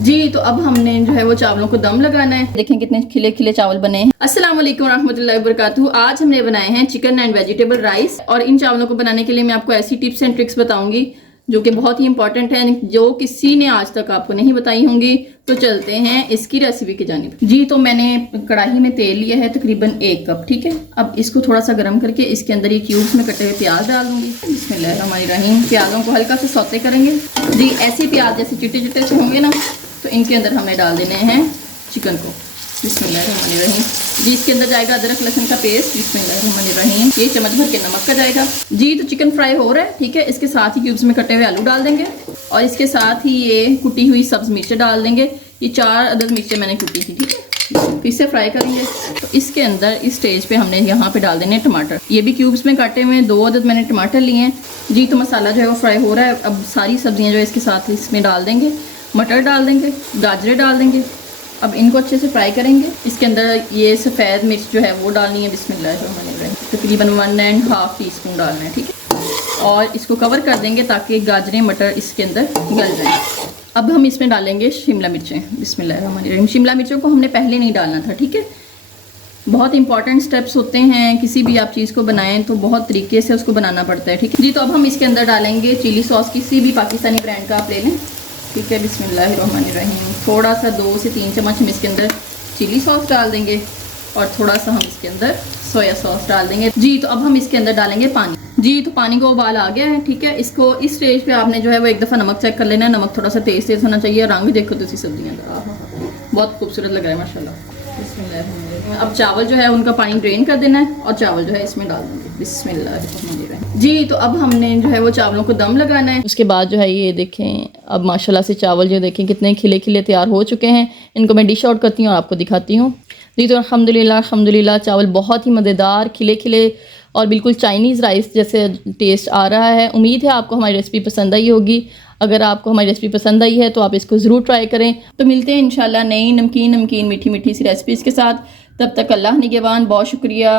जी तो अब हमने जो है वो चावलों को दम लगाना है। देखें कितने खिले खिले चावल बने हैं। अस्सलाम वालेकुम रहमतुल्लाहि व बरकातुहू। आज हमने बनाए हैं चिकन एंड वेजिटेबल राइस, और इन चावलों को बनाने के लिए मैं आपको ऐसी टिप्स एंड ट्रिक्स बताऊंगी जो कि बहुत ही इंपॉर्टेंट है, जो किसी ने आज तक आपको नहीं बताई होंगी। तो चलते हैं इसकी रेसिपी की जानिब। जी तो मैंने कढ़ाई में तेल लिया है तकरीबन 1 कप, ठीक है। अब इसको थोड़ा सा गर्म करके इसके अंदर ये क्यूब्स में कटे हुए प्याज डाल दूंगी। बिस्मिल्लाहिर्रहमानिर्रहीम। प्याजों को हल्का सा सौते करेंगे। जी ऐसे प्याज जैसे चिट्टे चिट्टे से होंगे ना, तो इनके अंदर हमने डाल देने हैं चिकन को। बिस्मिल्लाहिर्रहमानिर्रहीम। जी इसके अंदर जाएगा अदरक लहसुन का पेस्ट। बिस्मिल्लाहिर्रहमानिर्रहीम। ये चम्मच भर के नमक का जाएगा। जी तो चिकन फ्राई हो रहा है, ठीक है। इसके साथ ही क्यूब्स में कटे हुए आलू डाल देंगे, और इसके साथ ही ये कुटी हुई सब्ज मिर्चें डाल देंगे। ये 4 अदद मिर्चें मैंने कुटी थी, ठीक है। फिर से फ्राई करेंगे। तो इसके अंदर इस स्टेज पे हमने यहाँ पे डाल देने टमाटर। ये भी क्यूब्स में काटे हुए 2 अदद मैंने टमाटर लिए हैं। जी तो मसाला जो है वो फ्राई हो रहा है। अब सारी सब्जियाँ जो है इसके साथ इसमें डाल देंगे। मटर डाल देंगे, गाजरें डाल देंगे। अब इनको अच्छे से फ्राई करेंगे। इसके अंदर ये सफ़ेद मिर्च जो है वो डालनी है। बिस्मिल्लाहिर्रहमानिर्रहीम। तकरीबन 1.5 टीस्पून डालना है, ठीक है। और इसको कवर कर देंगे ताकि गाजरें मटर इसके अंदर गल जाएं। अब हम इसमें डालेंगे शिमला मिर्चें। बिस्मिल्लाहिर्रहमानिर्रहीम। शिमला मिर्चों को हमने पहले नहीं डालना था, ठीक है। बहुत इंपॉर्टेंट स्टेप्स होते हैं, किसी भी आप चीज़ को बनाएं तो बहुत तरीके से उसको बनाना पड़ता है, ठीक है जी। तो अब हम इसके अंदर डालेंगे चिली सॉस। किसी भी पाकिस्तानी ब्रांड का आप ले लें, ठीक है। बिस्मिल्लाहिर्रहमानिर्रहीम। थोड़ा सा 2 से 3 चम्मच हम इसके अंदर चिली सॉस डाल देंगे, और थोड़ा सा हम इसके अंदर सोया सॉस डाल देंगे। जी तो अब हम इसके अंदर डालेंगे पानी। जी तो पानी को उबाल आ गया है, ठीक है। इसको इस स्टेज पे आपने जो है वो एक दफ़ा नमक चेक कर लेना है। नमक थोड़ा सा तेज़ होना चाहिए। रंग देखो तो इसी सब्जियाँ का बहुत खूबसूरत लग रहा है माशाल्लाह। बिस्मिल्लाह। अब चावल जो है उनका पानी ड्रेन कर देना है, और चावल जो है इसमें डाल देंगे। बिस्मिल्लाह। जी तो अब हमने जो है वो चावलों को दम लगाना है। उसके बाद जो है ये देखें, अब माशाल्लाह से चावल जो देखें कितने खिले खिले तैयार हो चुके हैं। इनको मैं डिश आउट करती हूँ और आपको दिखाती हूँ। जी तो अल्हम्दुलिल्लाह चावल बहुत ही मज़ेदार खिले खिले और बिल्कुल चाइनीज़ राइस जैसे टेस्ट आ रहा है। उम्मीद है आपको हमारी रेसिपी पसंद आई होगी। अगर आपको हमारी रेसिपी पसंद आई है तो आप इसको ज़रूर ट्राई करें। तो मिलते हैं इंशाल्लाह नई नमकीन मीठी मीठी सी रेसिपीज़ के साथ। तब तक अल्लाह निगहबान। बहुत शुक्रिया।